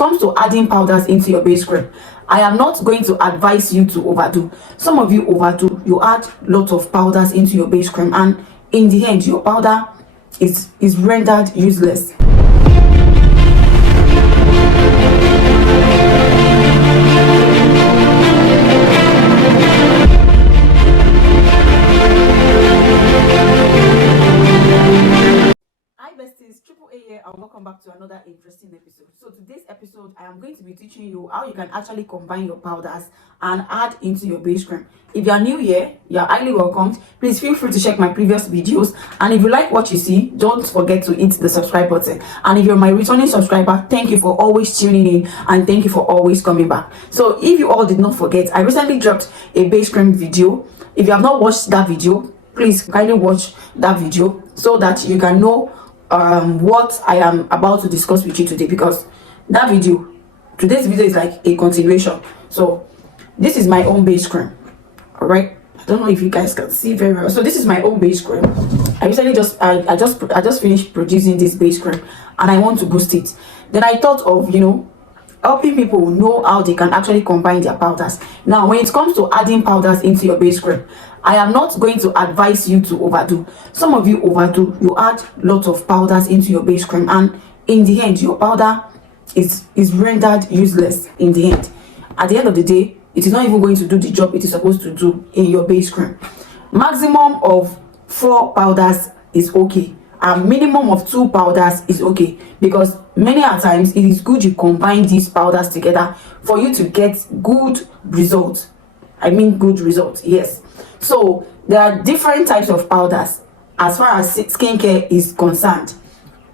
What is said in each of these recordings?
comes to adding powders into your base cream, I am not going to advise you to overdo. Some of you overdo, you add lots of powders into your base cream, and in the end your powder is rendered useless. And welcome back to another interesting episode. So today's episode, I am going to be teaching you how you can actually combine your powders and add into your base cream. If you are new here, you are highly welcomed. Please feel free to check my previous videos, and if you like what you see, don't forget to hit the subscribe button. And if you're my returning subscriber, thank you for always tuning in, and thank you for always coming back. So if you all did not forget, I recently dropped a base cream video. If you have not watched that video, please kindly watch that video so that you can know what I am about to discuss with you today, because today's video is like a continuation. So this is my own base cream. All right, I don't know if you guys can see very well. So this is my own base cream. I recently I just finished producing this base cream, and I want to boost it. Then I thought of helping people know how they can actually combine their powders. Now when it comes to adding powders into your base cream, I am not going to advise you to overdo. Some of you overdo, you add lots of powders into your base cream, and in the end your powder is rendered useless. In the end, at the end of the day, it is not even going to do the job it is supposed to do in your base cream. Maximum of 4 powders is okay, and minimum of 2 powders is okay, because many a times it is good you combine these powders together for you to get good results. I mean good results, yes. So there are different types of powders as far as skincare is concerned.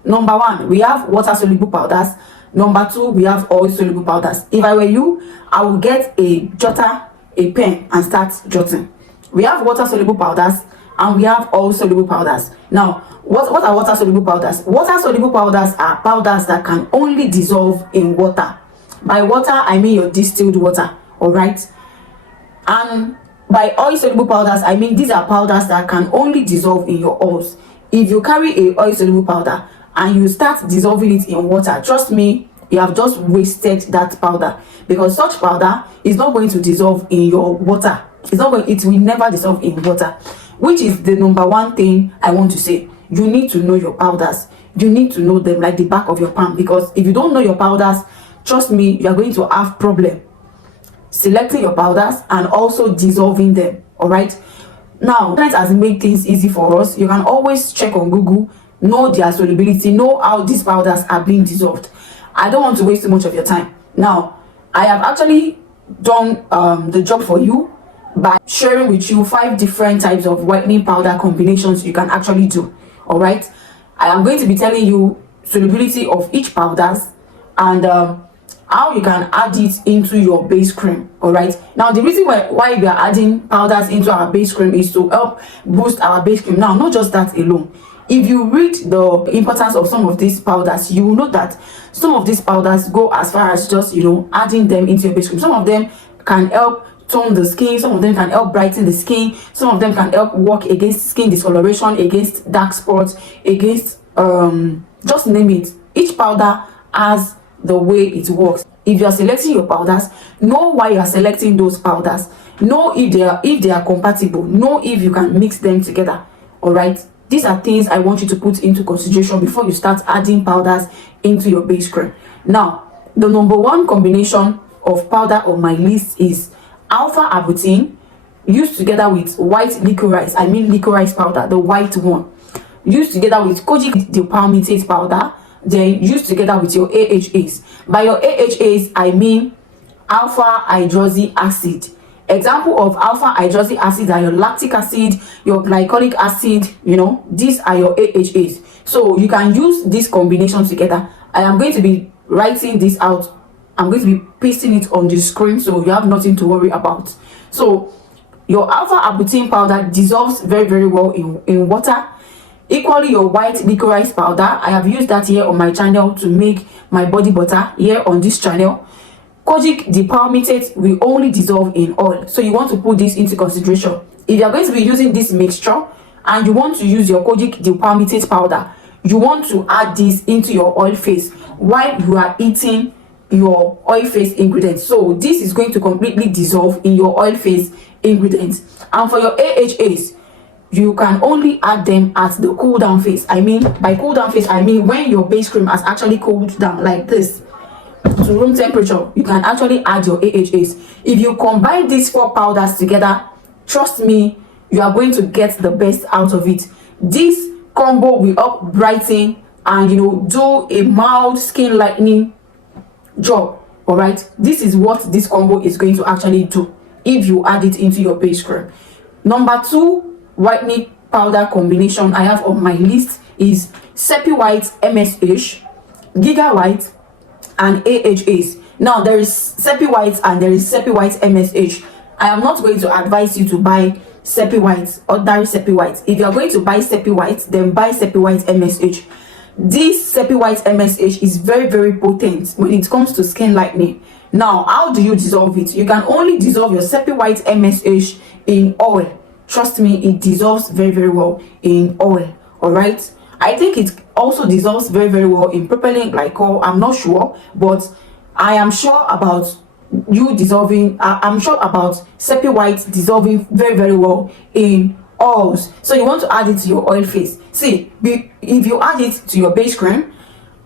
Number 1, we have water soluble powders. Number 2, we have oil soluble powders. If I were you, I would get a jotter, a pen, and start jotting. We have water soluble powders and we have oil soluble powders. Now what are water soluble powders? Water soluble powders are powders that can only dissolve in water. By water I mean your distilled water. All right, and by oil soluble powders, I mean these are powders that can only dissolve in your oils. If you carry a oil soluble powder and you start dissolving it in water, trust me, you have just wasted that powder, because such powder is not going to dissolve in your water. It will never dissolve in water, which is the number 1 thing I want to say. You need to know your powders. You need to know them like the back of your palm, because if you don't know your powders, trust me, you are going to have problem selecting your powders and also dissolving them. All right, now internet has made things easy for us. You can always check on Google, know their solubility, know how these powders are being dissolved. I don't want to waste too much of your time. Now I have actually done the job for you by sharing with you 5 different types of whitening powder combinations you can actually do. All right, I am going to be telling you solubility of each powders and how you can add it into your base cream. All right, now the reason why we are adding powders into our base cream is to help boost our base cream. Now not just that alone, if you read the importance of some of these powders, you will know that some of these powders go as far as just adding them into your base cream. Some of them can help tone the skin, some of them can help brighten the skin, some of them can help work against skin discoloration, against dark spots, against just name it. Each powder has the way it works. If you are selecting your powders, know why you are selecting those powders. Know if they are compatible. Know if you can mix them together. All right, these are things I want you to put into consideration before you start adding powders into your base cream. Now the number 1 combination of powder on my list is alpha arbutin used together with white licorice. I mean licorice powder, the white one, used together with kojic palmitate powder, then used together with your AHAs. By your AHAs, I mean alpha hydroxy acid. Example of alpha hydroxy acid are your lactic acid, your glycolic acid. These are your AHAs. So you can use this combination together. I am going to be writing this out. I'm going to be pasting it on the screen, so you have nothing to worry about. So your alpha arbutin powder dissolves very, very well in water. Equally, your white licorice powder, I have used that here on my channel to make my body butter here on this channel. Kojic palmitate will only dissolve in oil, so you want to put this into consideration. If you are going to be using this mixture and you want to use your kojic palmitate powder, you want to add this into your oil face while you are eating your oil phase ingredients. So this is going to completely dissolve in your oil phase ingredients. And for your AHAs, you can only add them at the cool down phase. I mean, by cool down phase, I mean when your base cream has actually cooled down like this to room temperature, you can actually add your AHAs. If you combine these 4 powders together, trust me, you are going to get the best out of it. This combo will help brighten and do a mild skin lightening job. All right, this is what this combo is going to actually do if you add it into your base cream. Number 2 whitening powder combination I have on my list is Sepia White MSH, Giga White, and AHAs. Now there is Sepia White and there is Sepia White MSH. I am not going to advise you to buy Sepia White, ordinary Sepia White. If you are going to buy Sepia White, then buy Sepia White MSH. This Sepia White MSH is very potent when it comes to skin lightening. Now, how do you dissolve it? You can only dissolve your Sepia White MSH in oil. Trust me, it dissolves very well in oil. All right, I think it also dissolves very well in propylene glycol. I'm not sure, but I am sure about I'm sure about Sepia White dissolving very well in oils. So you want to add it to your oil phase. See, if you add it to your base cream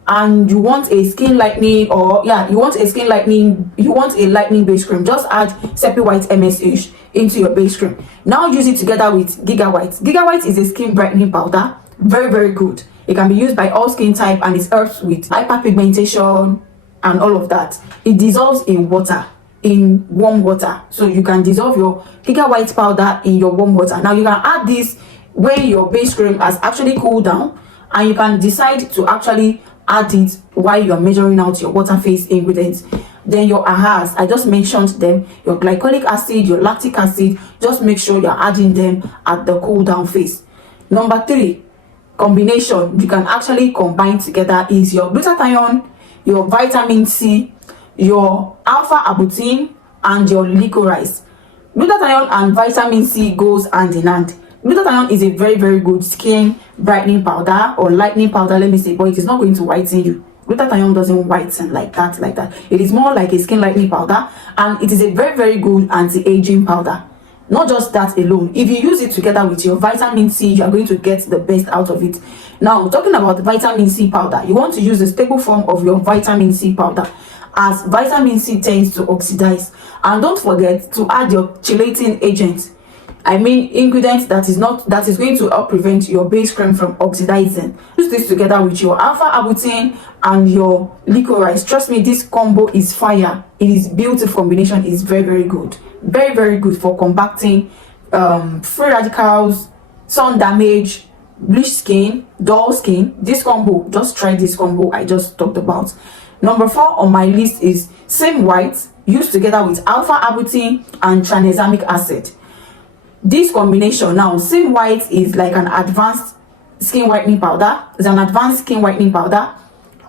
and you want a skin lightening, or you want a lightening base cream, just add Sepia White MSH into your base cream. Now use it together with Giga White. Giga White is a skin brightening powder, very good. It can be used by all skin type and it helps with hyperpigmentation and all of that. It dissolves in water, in warm water. So you can dissolve your Giga White powder in your warm water. Now you can add this when your base cream has actually cooled down, and you can decide to actually add it while you're measuring out your water phase ingredients. Then your AHAs, I just mentioned them, your glycolic acid, your lactic acid, just make sure you're adding them at the cool down phase. Number 3 combination you can actually combine together is your glutathione, your vitamin C, your alpha arbutin, and your licorice. Glutathione and vitamin C goes hand in hand. Glutathione is a very good skin brightening powder, or lightening powder, let me say, but it is not going to whiten you. Glutathione doesn't whiten like that. It is more like a skin lightening powder, and it is a very good anti-aging powder. Not just that alone, if you use it together with your vitamin C, you are going to get the best out of it. Now, talking about the vitamin C powder, you want to use the stable form of your vitamin C powder, as vitamin C tends to oxidize. And don't forget to add your chelating agent, I mean ingredients that is going to help prevent your base cream from oxidizing. Use this together with your alpha arbutin and your licorice. Trust me, this combo is fire. It is beautiful combination. Is very good, very good for combating free radicals, sun damage, bleached skin, dull skin. This combo, just try this combo I just talked about. Number 4 on my list is Same White, used together with alpha arbutin and tranexamic acid. This combination, now Same White is like an advanced skin whitening powder. It's an advanced skin whitening powder.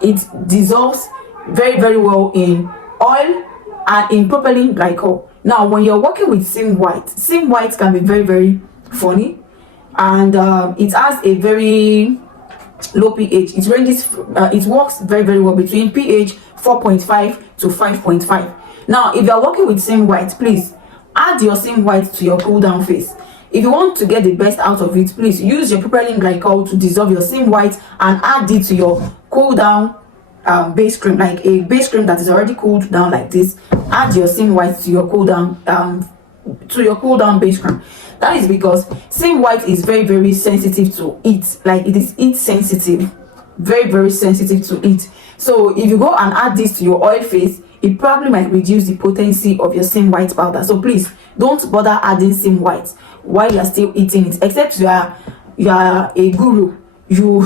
It dissolves very well in oil and in propylene glycol. Now when you're working with Same White can be very funny, and it has a very low pH. It ranges it works very well between pH 4.5 to 5.5. now if you are working with Same White, please add your Same White to your cool down phase. If you want to get the best out of it, please use your propylene glycol to dissolve your Same White and add it to your cool down base cream, like a base cream that is already cooled down like this. Add your Same White to your cool down base cream. That is because Same White is very sensitive to heat. Like it is heat sensitive, very sensitive to heat. So if you go and add this to your oil phase, it probably might reduce the potency of your Same White powder. So please don't bother adding Same White while you are still eating it, except you are a guru. You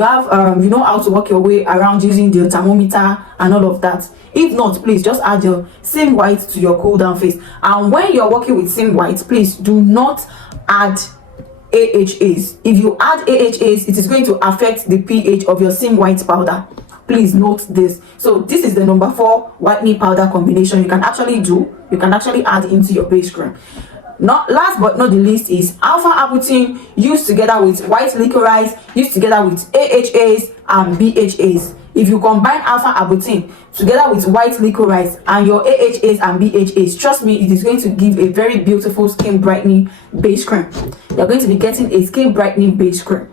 have you know how to work your way around using the thermometer and all of that. If not, please just add your Same White to your cool down phase. And when you're working with Same White, please do not add AHAs. If you add AHAs, it is going to affect the pH of your Same White powder. Please note this. So this is the number 4 whitening powder combination you can actually add into your base cream. Not last but not the least is alpha arbutin, used together with white licorice, used together with AHAs and BHAs. if you combine alpha arbutin together with white licorice and your AHAs and BHAs, trust me, it is going to give a very beautiful skin brightening base cream. You're going to be getting a skin brightening base cream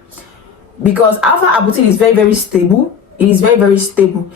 because alpha arbutin is very stable. It is very stable.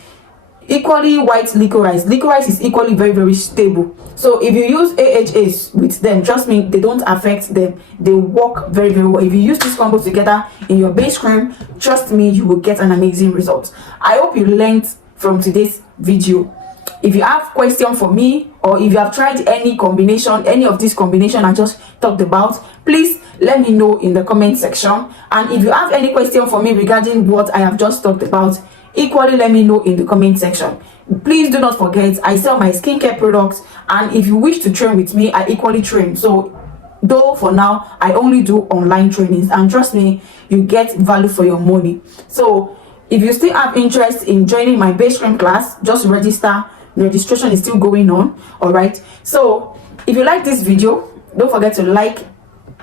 Equally, white licorice is equally very stable. So if you use AHAs with them, trust me, they don't affect them. They work very well. If you use this combo together in your base cream, trust me, you will get an amazing result. I hope you learned from today's video. If you have question for me, or if you have tried any combination, any of this combination I just talked about, please let me know in the comment section. And if you have any question for me regarding what I have just talked about, equally let me know in the comment section. Please do not forget, I sell my skincare products, and if you wish to train with me, I equally train. So though for now I only do online trainings, and trust me, you get value for your money. So if you still have interest in joining my base cream class, just register. Registration is still going on. All right, so if you like this video, don't forget to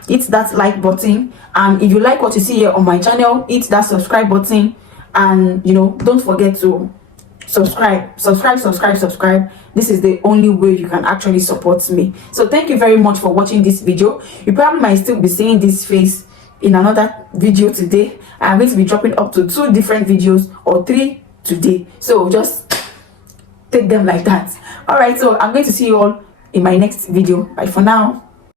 hit that like button, and if you like what you see here on my channel, hit that subscribe button. And don't forget to subscribe. This is the only way you can actually support me. So thank you very much for watching this video. You probably might still be seeing this face in another video today. I'm going to be dropping up to 2 different videos or 3 today, so just take them like that. All right, so I'm going to see you all in my next video. Bye for now.